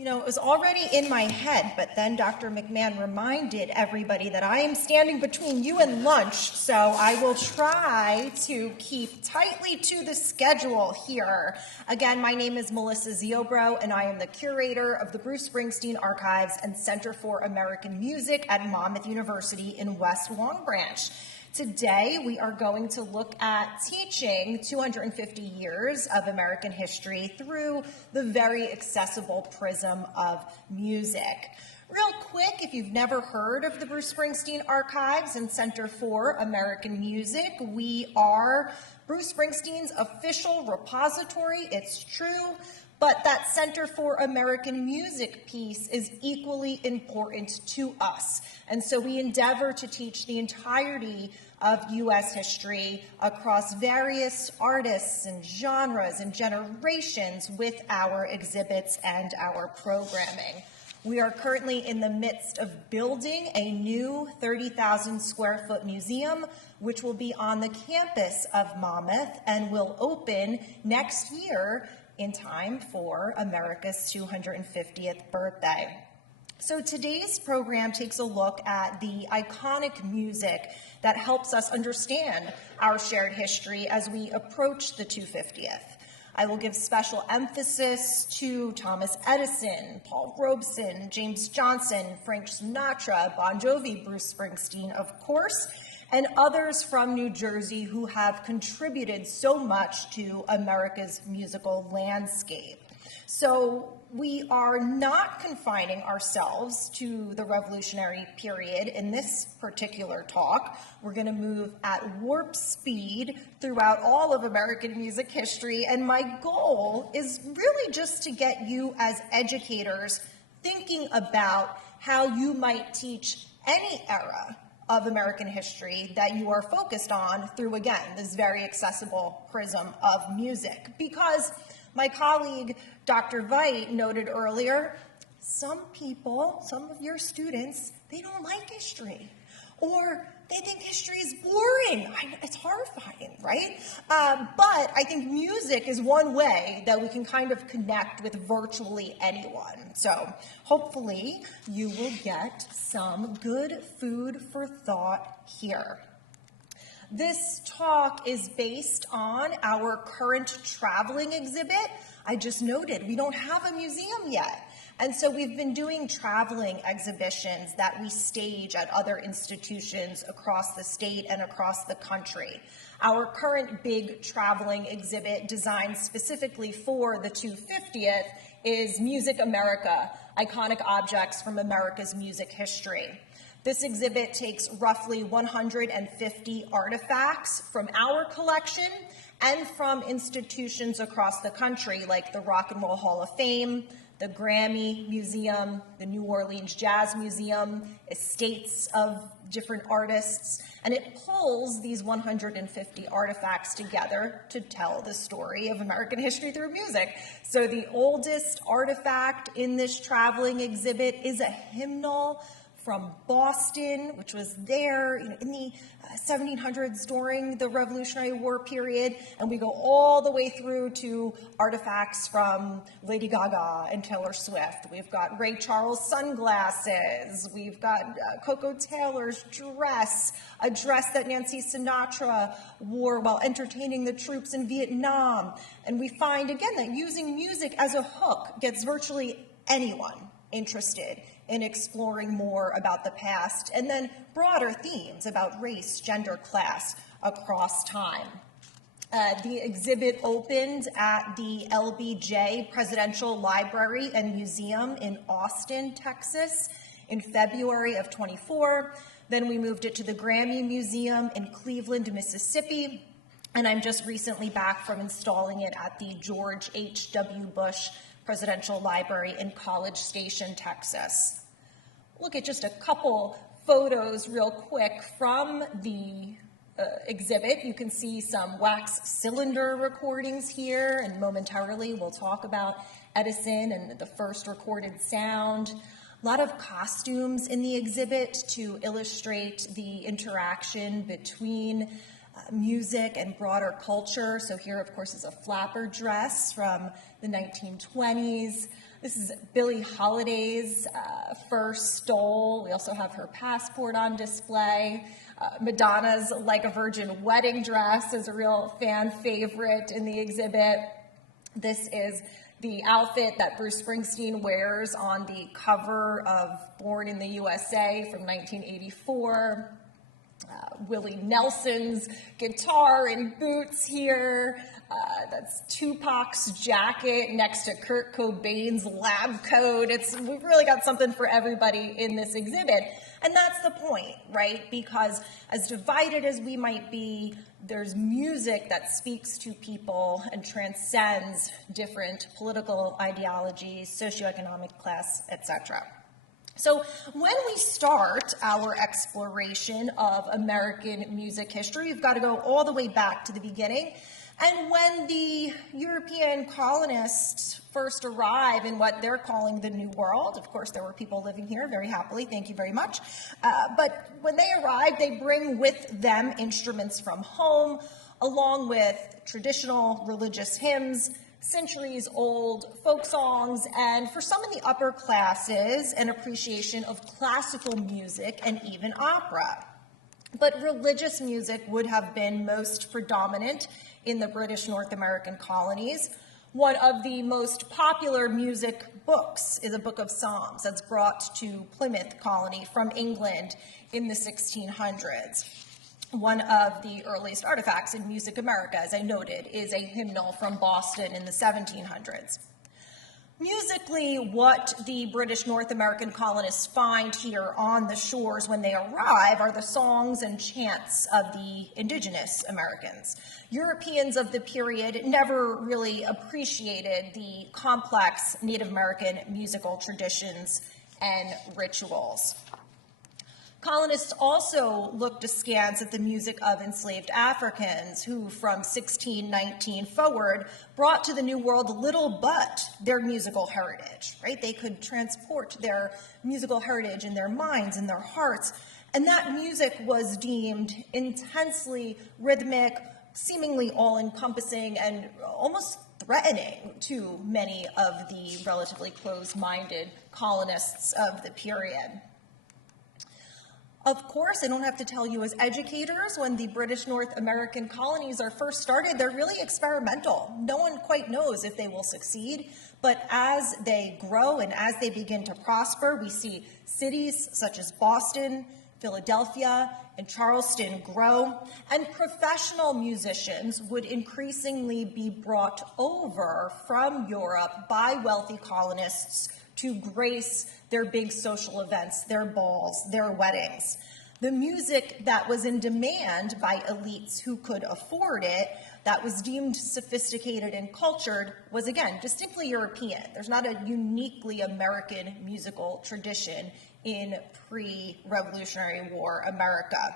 You know, it was already in my head, but then Dr. McMahon reminded everybody that I am standing between you and lunch, so I will try to keep tightly to the schedule here. Again, my name is Melissa Ziobro, and I am the curator of the Bruce Springsteen Archives and Center for American Music at Monmouth University in West Long Branch. Today, we are going to look at teaching 250 years of American history through the very accessible prism of music. Real quick, if you've never heard of the Bruce Springsteen Archives and Center for American Music, we are Bruce Springsteen's official repository. It's true. But that Center for American Music piece is equally important to us. And so we endeavor to teach the entirety of U.S. history across various artists and genres and generations with our exhibits and our programming. We are currently in the midst of building a new 30,000 square foot museum, which will be on the campus of Monmouth and will open next year in time for America's 250th birthday. So today's program takes a look at the iconic music that helps us understand our shared history as we approach the 250th. I will give special emphasis to Thomas Edison, Paul Robeson, James Johnson, Frank Sinatra, Bon Jovi, Bruce Springsteen, of course, and others from New Jersey who have contributed so much to America's musical landscape. So we are not confining ourselves to the Revolutionary period in this particular talk. We're going to move at warp speed throughout all of American music history, and my goal is really just to get you as educators thinking about how you might teach any era of American history that you are focused on through, again, this very accessible prism of music. Because my colleague, Dr. Veit, noted earlier, some people, some of your students, they don't like history, or they think history is boring. It's horrifying, right? But I think music is one way that we can kind of connect with virtually anyone. So hopefully you will get some good food for thought here. This talk is based on our current traveling exhibit. I just noted we don't have a museum yet. And so we've been doing traveling exhibitions that we stage at other institutions across the state and across the country. Our current big traveling exhibit designed specifically for the 250th is Music America, Iconic Objects from America's Music History. This exhibit takes roughly 150 artifacts from our collection and from institutions across the country like the Rock and Roll Hall of Fame, the Grammy Museum, the New Orleans Jazz Museum, estates of different artists, and it pulls these 150 artifacts together to tell the story of American history through music. So the oldest artifact in this traveling exhibit is a hymnal from Boston, which was there in the 1700s during the Revolutionary War period, and we go all the way through to artifacts from Lady Gaga and Taylor Swift. We've got Ray Charles sunglasses. We've got Coco Taylor's dress, a dress that Nancy Sinatra wore while entertaining the troops in Vietnam. And we find, again, that using music as a hook gets virtually anyone interested in exploring more about the past, and then broader themes about race, gender, class across time. The exhibit opened at the LBJ Presidential Library and Museum in Austin, Texas in February of 24. Then we moved it to the Grammy Museum in Cleveland, Mississippi, and I'm just recently back from installing it at the George H.W. Bush Presidential Library in College Station, Texas. Look at just a couple photos real quick from the exhibit. You can see some wax cylinder recordings here, and momentarily we'll talk about Edison and the first recorded sound. A lot of costumes in the exhibit to illustrate the interaction between music and broader culture. So here, of course, is a flapper dress from the 1920s. This is Billie Holiday's first stole. We also have her passport on display. Madonna's Like a Virgin wedding dress is a real fan favorite in the exhibit. This is the outfit that Bruce Springsteen wears on the cover of Born in the USA from 1984. Willie Nelson's guitar and boots here. That's Tupac's jacket next to Kurt Cobain's lab coat. We've really got something for everybody in this exhibit. And that's the point, right? Because as divided as we might be, there's music that speaks to people and transcends different political ideologies, socioeconomic class, etc. So when we start our exploration of American music history, we've got to go all the way back to the beginning. And when the European colonists first arrive in what they're calling the New World, of course there were people living here very happily, thank you very much, but when they arrive, they bring with them instruments from home, along with traditional religious hymns, centuries-old folk songs, and for some in the upper classes, an appreciation of classical music and even opera. But religious music would have been most predominant in the British North American colonies. One of the most popular music books is a book of Psalms that's brought to Plymouth colony from England in the 1600s. One of the earliest artifacts in Music America, as I noted, is a hymnal from Boston in the 1700s. Musically, what the British North American colonists find here on the shores when they arrive are the songs and chants of the indigenous Americans. Europeans of the period never really appreciated the complex Native American musical traditions and rituals. Colonists also looked askance at the music of enslaved Africans who, from 1619 forward, brought to the New World little but their musical heritage, right? They could transport their musical heritage in their minds and their hearts, and that music was deemed intensely rhythmic, seemingly all-encompassing, and almost threatening to many of the relatively closed-minded colonists of the period. Of course, I don't have to tell you as educators, when the British North American colonies are first started, they're really experimental. No one quite knows if they will succeed, but as they grow and as they begin to prosper, we see cities such as Boston, Philadelphia, and Charleston grow, and professional musicians would increasingly be brought over from Europe by wealthy colonists to grace their big social events, their balls, their weddings. The music that was in demand by elites who could afford it, that was deemed sophisticated and cultured, was again distinctly European. There's not a uniquely American musical tradition in pre-Revolutionary War America.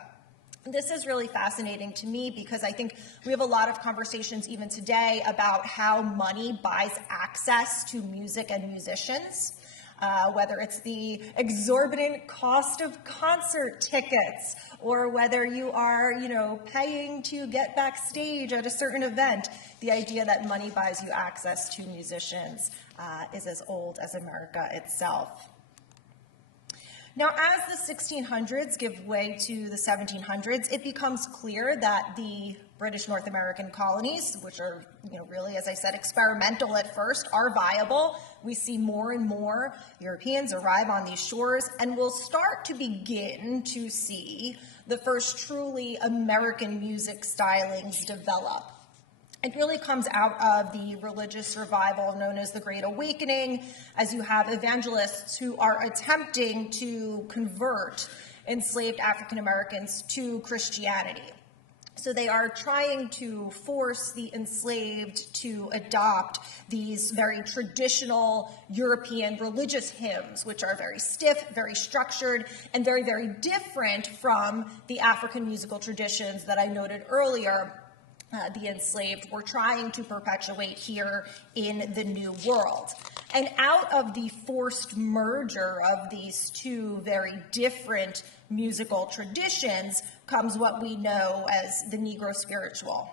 This is really fascinating to me because I think we have a lot of conversations even today about how money buys access to music and musicians. Whether it's the exorbitant cost of concert tickets or whether you are, paying to get backstage at a certain event, the idea that money buys you access to musicians is as old as America itself. Now, as the 1600s give way to the 1700s, it becomes clear that the British North American colonies, which are, really, as I said, experimental at first, are viable. We see more and more Europeans arrive on these shores, and we'll start to begin to see the first truly American music stylings develop. It really comes out of the religious revival known as the Great Awakening, as you have evangelists who are attempting to convert enslaved African Americans to Christianity. So they are trying to force the enslaved to adopt these very traditional European religious hymns, which are very stiff, very structured, and very, very different from the African musical traditions that I noted earlier. The enslaved were trying to perpetuate here in the New World. And out of the forced merger of these two very different musical traditions comes what we know as the Negro spiritual.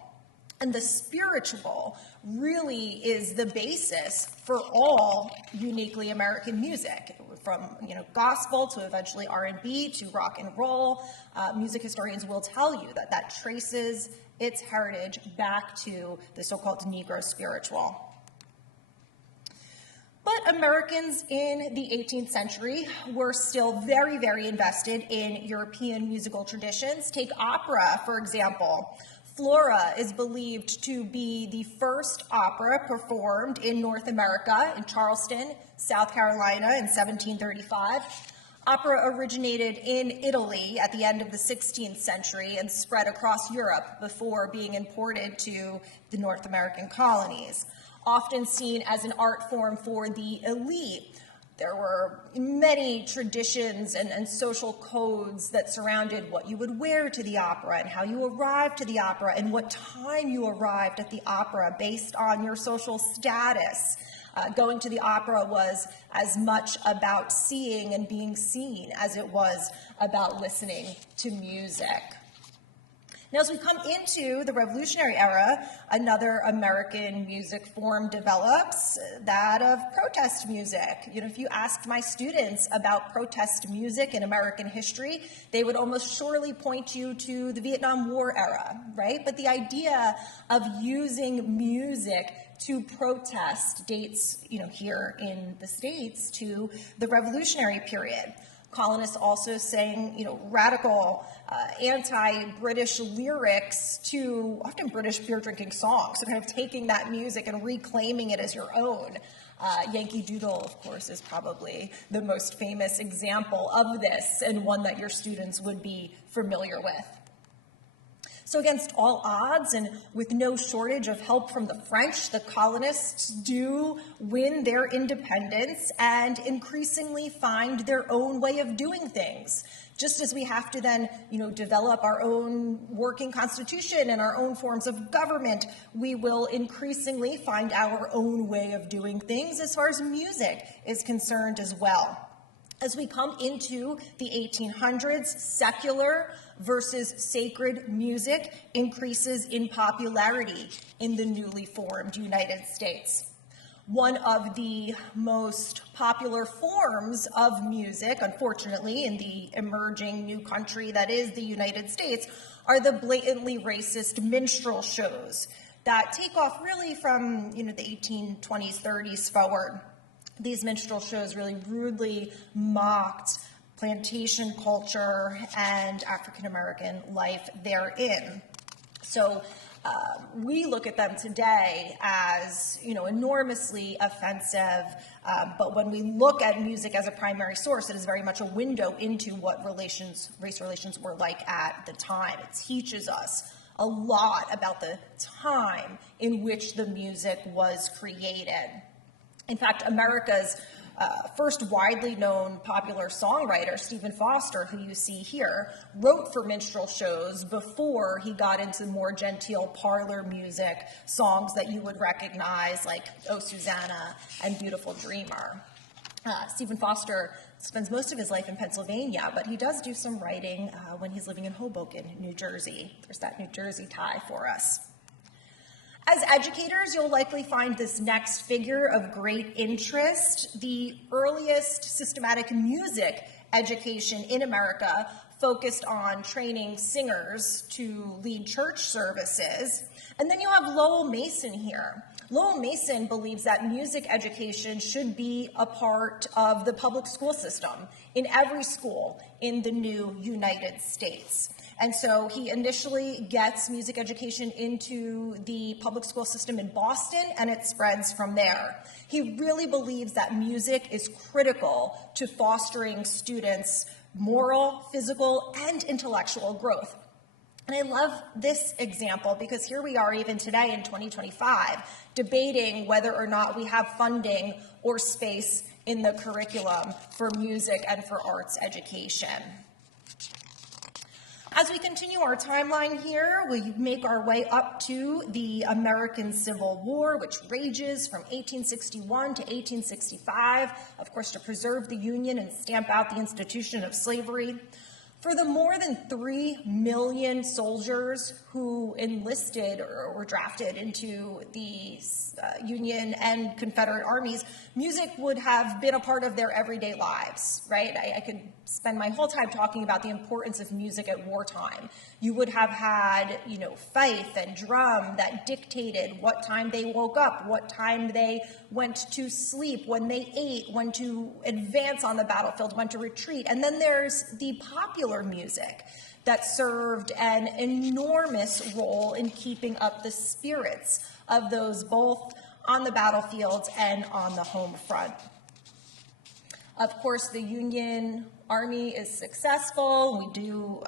And the spiritual really is the basis for all uniquely American music, from gospel to eventually R&B to rock and roll. Music historians will tell you that traces its heritage back to the so-called Negro spiritual. But Americans in the 18th century were still very, very invested in European musical traditions. Take opera, for example. Flora is believed to be the first opera performed in North America, in Charleston, South Carolina, in 1735. Opera originated in Italy at the end of the 16th century and spread across Europe before being imported to the North American colonies. Often seen as an art form for the elite, there were many traditions and social codes that surrounded what you would wear to the opera and how you arrived to the opera and what time you arrived at the opera based on your social status. Going to the opera was as much about seeing and being seen as it was about listening to music. Now, as we come into the Revolutionary era, another American music form develops, that of protest music. If you asked my students about protest music in American history, they would almost surely point you to the Vietnam War era, right? But the idea of using music to protest dates, here in the States to the Revolutionary period. Colonists also sang, radical, anti-British lyrics to often British beer-drinking songs, so kind of taking that music and reclaiming it as your own. Yankee Doodle, of course, is probably the most famous example of this, and one that your students would be familiar with. So against all odds and with no shortage of help from the French, the colonists do win their independence and increasingly find their own way of doing things. Just as we have to then, develop our own working constitution and our own forms of government, we will increasingly find our own way of doing things as far as music is concerned as well. As we come into the 1800s, secular versus sacred music increases in popularity in the newly formed United States. One of the most popular forms of music, unfortunately, in the emerging new country that is the United States, are the blatantly racist minstrel shows that take off really from, the 1820s, 30s forward. These minstrel shows really rudely mocked plantation culture and African-American life therein. So we look at them today as, enormously offensive, but when we look at music as a primary source, it is very much a window into what race relations were like at the time. It teaches us a lot about the time in which the music was created. In fact, America's first widely known popular songwriter, Stephen Foster, who you see here, wrote for minstrel shows before he got into more genteel parlor music, songs that you would recognize like Oh Susanna and Beautiful Dreamer. Stephen Foster spends most of his life in Pennsylvania, but he does do some writing when he's living in Hoboken, New Jersey. There's that New Jersey tie for us. As educators, you'll likely find this next figure of great interest. The earliest systematic music education in America focused on training singers to lead church services. And then you have Lowell Mason here. Lowell Mason believes that music education should be a part of the public school system in every school in the new United States. And so he initially gets music education into the public school system in Boston, and it spreads from there. He really believes that music is critical to fostering students' moral, physical, and intellectual growth. And I love this example because here we are even today in 2025 debating whether or not we have funding or space in the curriculum for music and for arts education. As we continue our timeline here, we make our way up to the American Civil War, which rages from 1861 to 1865, of course, to preserve the Union and stamp out the institution of slavery. For the more than 3 million soldiers who enlisted or were drafted into the Union and Confederate armies, music would have been a part of their everyday lives, right? I could spend my whole time talking about the importance of music at wartime. You would have had, fife and drum that dictated what time they woke up, what time they went to sleep, when they ate, when to advance on the battlefield, when to retreat. And then there's the popular music that served an enormous role in keeping up the spirits of those both on the battlefields and on the home front. Of course, the Union Army is successful. We do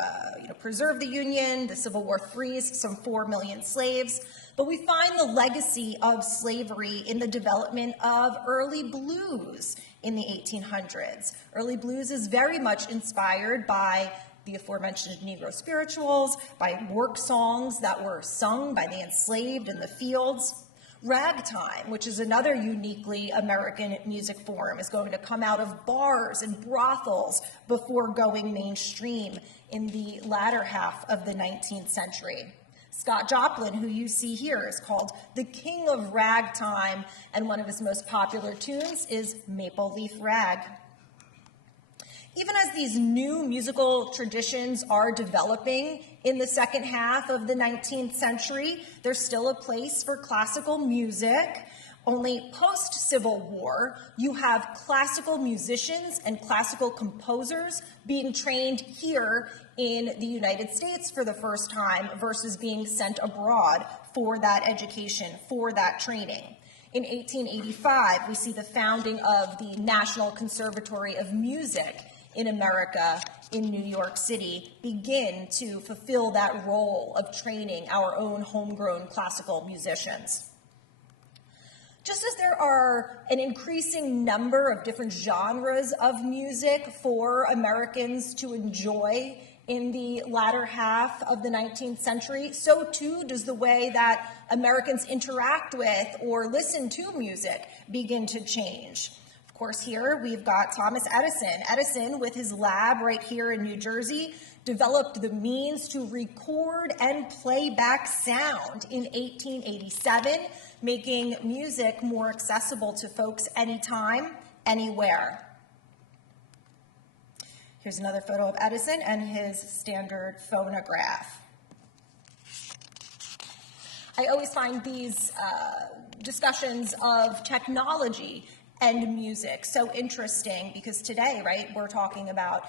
preserve the Union. The Civil War frees some 4 million slaves. But we find the legacy of slavery in the development of early blues in the 1800s. Early blues is very much inspired by the aforementioned Negro spirituals, by work songs that were sung by the enslaved in the fields. Ragtime, which is another uniquely American music form, is going to come out of bars and brothels before going mainstream in the latter half of the 19th century. Scott Joplin, who you see here, is called the King of Ragtime, and one of his most popular tunes is Maple Leaf Rag. Even as these new musical traditions are developing in the second half of the 19th century, there's still a place for classical music. Only post-Civil War, you have classical musicians and classical composers being trained here in the United States for the first time versus being sent abroad for that education, for that training. In 1885, we see the founding of the National Conservatory of Music in America, in New York City, begin to fulfill that role of training our own homegrown classical musicians. Just as there are an increasing number of different genres of music for Americans to enjoy in the latter half of the 19th century, so too does the way that Americans interact with or listen to music begin to change. Of course, here we've got Thomas Edison. Edison, with his lab right here in New Jersey, developed the means to record and play back sound in 1887, making music more accessible to folks anytime, anywhere. Here's another photo of Edison and his standard phonograph. I always find these discussions of technology and music so interesting because today, right, we're talking about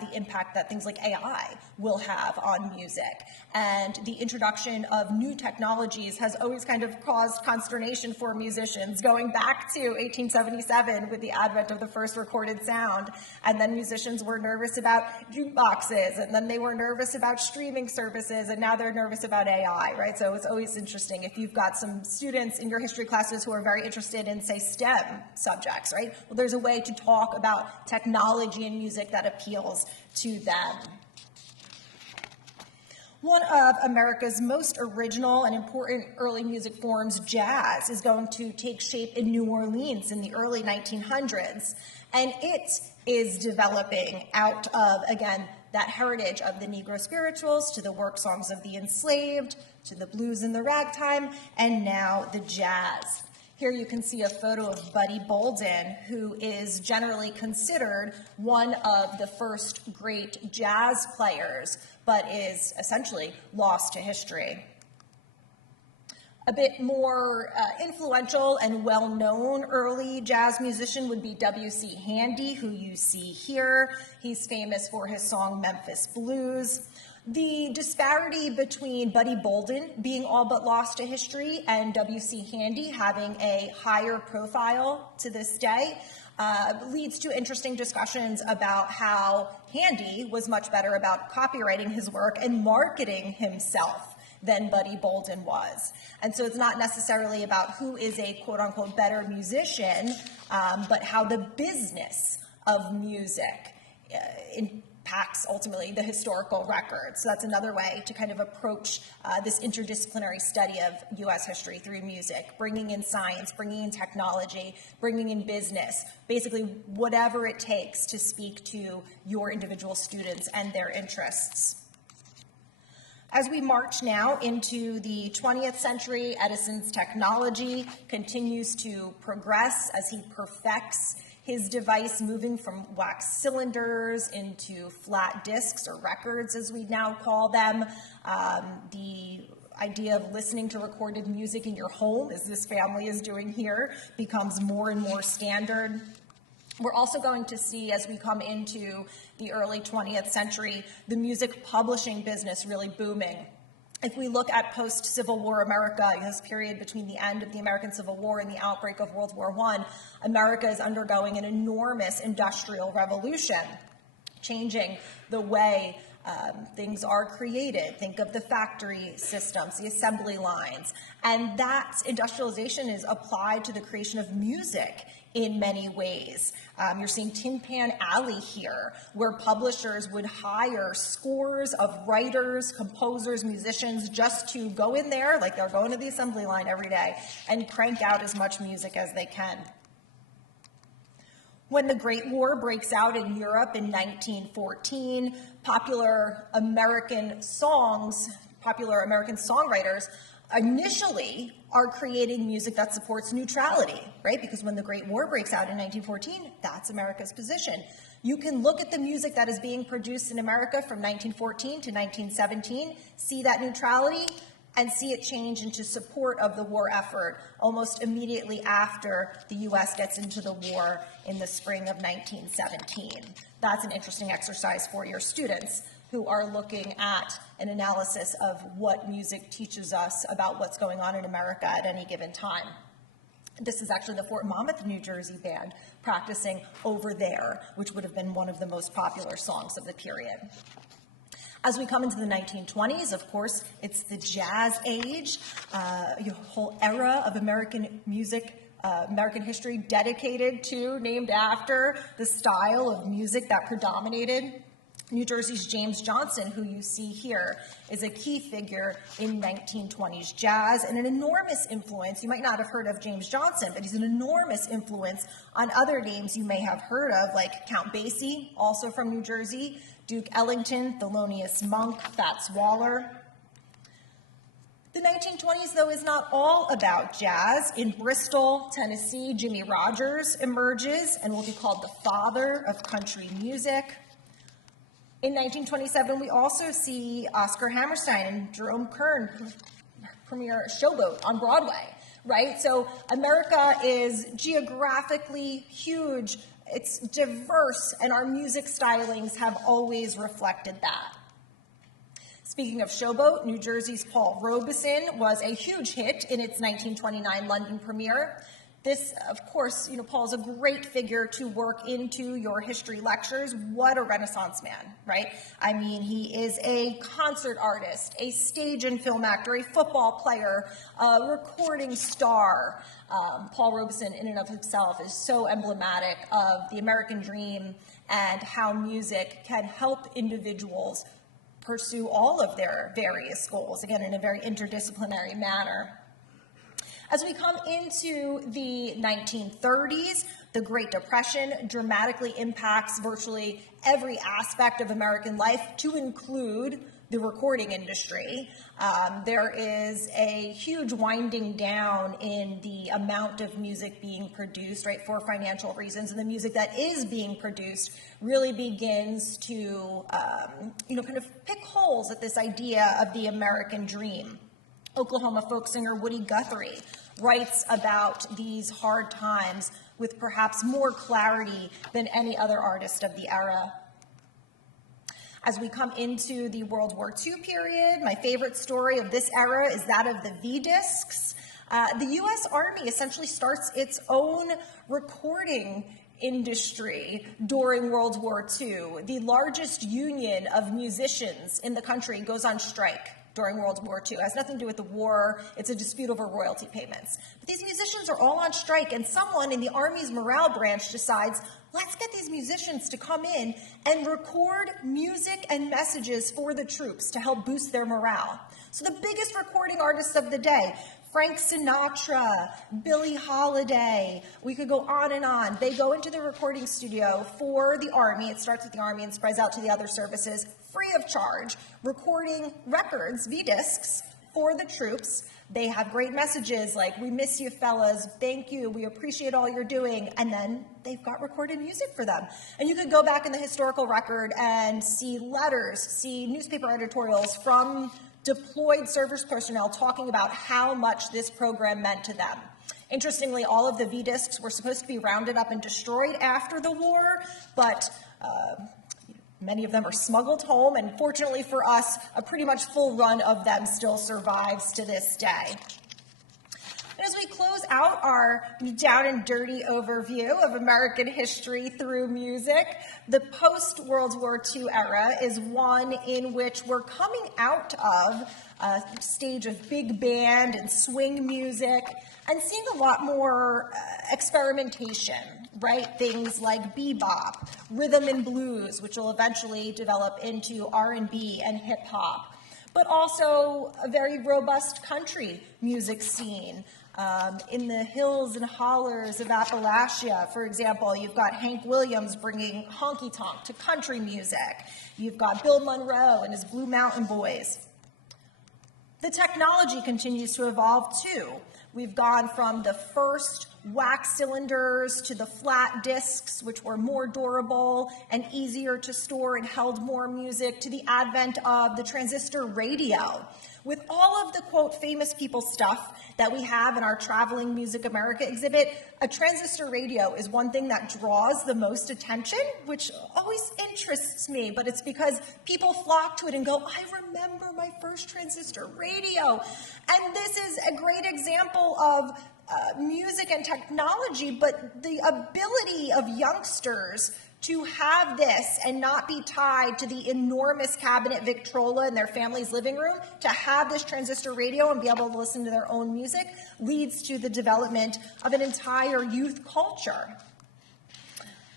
the impact that things like AI will have on music. And the introduction of new technologies has always kind of caused consternation for musicians, going back to 1877 with the advent of the first recorded sound. And then musicians were nervous about jukeboxes, and then they were nervous about streaming services, and now they're nervous about AI, right? So it's always interesting if you've got some students in your history classes who are very interested in, say, STEM subjects, right? Well, there's a way to talk about technology and music that appeals to them. One of America's most original and important early music forms, jazz, is going to take shape in New Orleans in the early 1900s. And it is developing out of, again, that heritage of the Negro spirituals to the work songs of the enslaved, to the blues and the ragtime, and now the jazz. Here you can see a photo of Buddy Bolden, who is generally considered one of the first great jazz players, but is essentially lost to history. A bit more influential and well-known early jazz musician would be W.C. Handy, who you see here. He's famous for his song Memphis Blues. The disparity between Buddy Bolden being all but lost to history and W.C. Handy having a higher profile to this day leads to interesting discussions about how Handy was much better about copywriting his work and marketing himself than Buddy Bolden was. And so it's not necessarily about who is a quote-unquote better musician, but how the business of music impacts ultimately the historical record. So that's another way to kind of approach this interdisciplinary study of U.S. history through music, bringing in science, bringing in technology, bringing in business, basically whatever it takes to speak to your individual students and their interests. As we march now into the 20th century, Edison's technology continues to progress as he perfects his device, moving from wax cylinders into flat discs, or records as we now call them. The idea of listening to recorded music in your home, as this family is doing here, becomes more and more standard. We're also going to see, as we come into the early 20th century, the music publishing business really booming. If we look at post-Civil War America, this period between the end of the American Civil War and the outbreak of World War I, America is undergoing an enormous industrial revolution, changing the way things are created. Think of the factory systems, the assembly lines, and that industrialization is applied to the creation of music in many ways. You're seeing Tin Pan Alley here, where publishers would hire scores of writers, composers, musicians just to go in there, like they're going to the assembly line every day, and crank out as much music as they can. When the Great War breaks out in Europe in 1914, popular American songwriters initially are creating music that supports neutrality, right? Because when the Great War breaks out in 1914, that's America's position. You can look at the music that is being produced in America from 1914 to 1917, see that neutrality, and see it change into support of the war effort almost immediately after the U.S. gets into the war in the spring of 1917. That's an interesting exercise for your students who are looking at an analysis of what music teaches us about what's going on in America at any given time. This is actually the Fort Monmouth, New Jersey band practicing Over There, which would have been one of the most popular songs of the period. As we come into the 1920s, of course, it's the jazz age, a whole era of American music, American history dedicated to, named after the style of music that predominated. New Jersey's James Johnson, who you see here, is a key figure in 1920s jazz and an enormous influence. You might not have heard of James Johnson, but he's an enormous influence on other names you may have heard of, like Count Basie, also from New Jersey, Duke Ellington, Thelonious Monk, Fats Waller. The 1920s, though, is not all about jazz. In Bristol, Tennessee, Jimmie Rodgers emerges and will be called the father of country music. In 1927, we also see Oscar Hammerstein and Jerome Kern premiere Showboat on Broadway, right? So America is geographically huge, it's diverse, and our music stylings have always reflected that. Speaking of Showboat, New Jersey's Paul Robeson was a huge hit in its 1929 London premiere. This, of course, Paul's a great figure to work into your history lectures. What a Renaissance man, right? I mean, he is a concert artist, a stage and film actor, a football player, a recording star. Paul Robeson, in and of himself, is so emblematic of the American dream and how music can help individuals pursue all of their various goals, again, in a very interdisciplinary manner. As we come into the 1930s, the Great Depression dramatically impacts virtually every aspect of American life, to include the recording industry. There is a huge winding down in the amount of music being produced, right, for financial reasons, and the music that is being produced really begins to, kind of pick holes at this idea of the American dream. Oklahoma folk singer Woody Guthrie writes about these hard times with perhaps more clarity than any other artist of the era. As we come into the World War II period, my favorite story of this era is that of the V-discs. The U.S. Army essentially starts its own recording industry during World War II. The largest union of musicians in the country goes on strike during World War II. It has nothing to do with the war. It's a dispute over royalty payments. But these musicians are all on strike, and someone in the Army's morale branch decides, let's get these musicians to come in and record music and messages for the troops to help boost their morale. So the biggest recording artists of the day, Frank Sinatra, Billie Holiday, we could go on and on. They go into the recording studio for the Army. It starts with the Army and spreads out to the other services, free of charge, recording records, V-discs, for the troops. They have great messages like, we miss you fellas, thank you, we appreciate all you're doing, and then they've got recorded music for them. And you could go back in the historical record and see letters, see newspaper editorials from deployed service personnel talking about how much this program meant to them. Interestingly, all of the V-discs were supposed to be rounded up and destroyed after the war, but many of them are smuggled home, and fortunately for us, a pretty much full run of them still survives to this day. And as we close out our down and dirty overview of American history through music, the post-World War II era is one in which we're coming out of a stage of big band and swing music and seeing a lot more experimentation, right? Things like bebop, rhythm and blues, which will eventually develop into R&B and hip hop, but also a very robust country music scene. In the hills and hollers of Appalachia, for example, you've got Hank Williams bringing honky-tonk to country music. You've got Bill Monroe and his Blue Mountain Boys. The technology continues to evolve too. We've gone from the first wax cylinders to the flat discs, which were more durable and easier to store and held more music, to the advent of the transistor radio. With all of the, quote, famous people stuff that we have in our Traveling Music America exhibit, a transistor radio is one thing that draws the most attention, which always interests me, but it's because people flock to it and go, I remember my first transistor radio. And this is a great example of music and technology, but the ability of youngsters to have this and not be tied to the enormous cabinet Victrola in their family's living room, to have this transistor radio and be able to listen to their own music, leads to the development of an entire youth culture.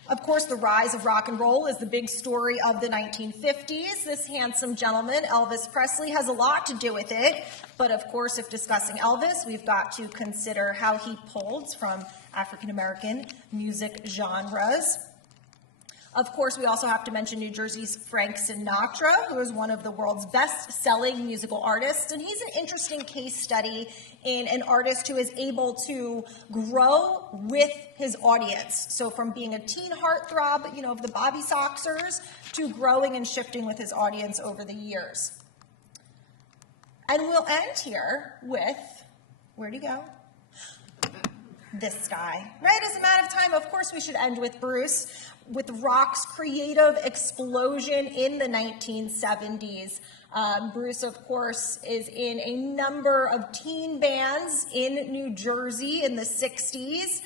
Of course, the rise of rock and roll is the big story of the 1950s. This handsome gentleman, Elvis Presley, has a lot to do with it. But of course, if discussing Elvis, we've got to consider how he pulled from African-American music genres. Of course, we also have to mention New Jersey's Frank Sinatra, who is one of the world's best-selling musical artists. And he's an interesting case study in an artist who is able to grow with his audience. So from being a teen heartthrob, of the Bobby Soxers, to growing and shifting with his audience over the years. And we'll end here with, where'd he go? This guy, right? As a matter of time, of course, we should end with Bruce, with rock's creative explosion in the 1970s. Bruce, of course, is in a number of teen bands in New Jersey in the 60s,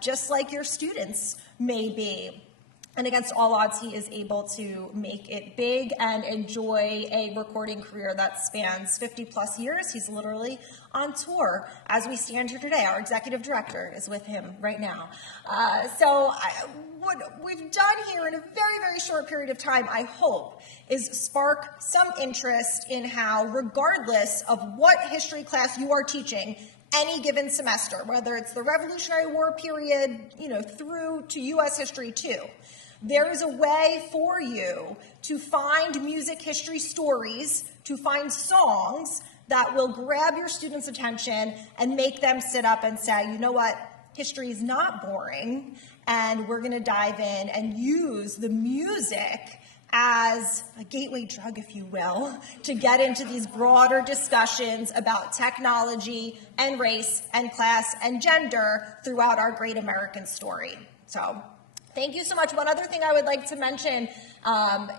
just like your students may be. And against all odds, he is able to make it big and enjoy a recording career that spans 50 plus years. He's literally on tour as we stand here today. Our executive director is with him right now. What we've done here in a very, very short period of time, I hope, is spark some interest in how, regardless of what history class you are teaching, any given semester, whether it's the Revolutionary War period, through to U.S. history too, there is a way for you to find music history stories, to find songs that will grab your students' attention and make them sit up and say, you know what, history is not boring, and we're going to dive in and use the music as a gateway drug, if you will, to get into these broader discussions about technology and race and class and gender throughout our great American story. So thank you so much. One other thing I would like to mention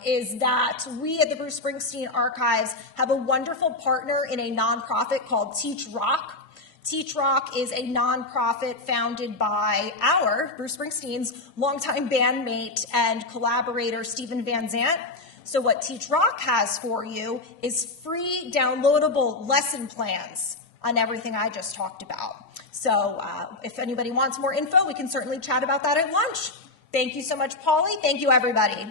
is that we at the Bruce Springsteen Archives have a wonderful partner in a nonprofit called Teach Rock. Teach Rock is a nonprofit founded by Bruce Springsteen's longtime bandmate and collaborator, Stephen Van Zandt. So what Teach Rock has for you is free downloadable lesson plans on everything I just talked about. So if anybody wants more info, we can certainly chat about that at lunch. Thank you so much, Polly. Thank you, everybody.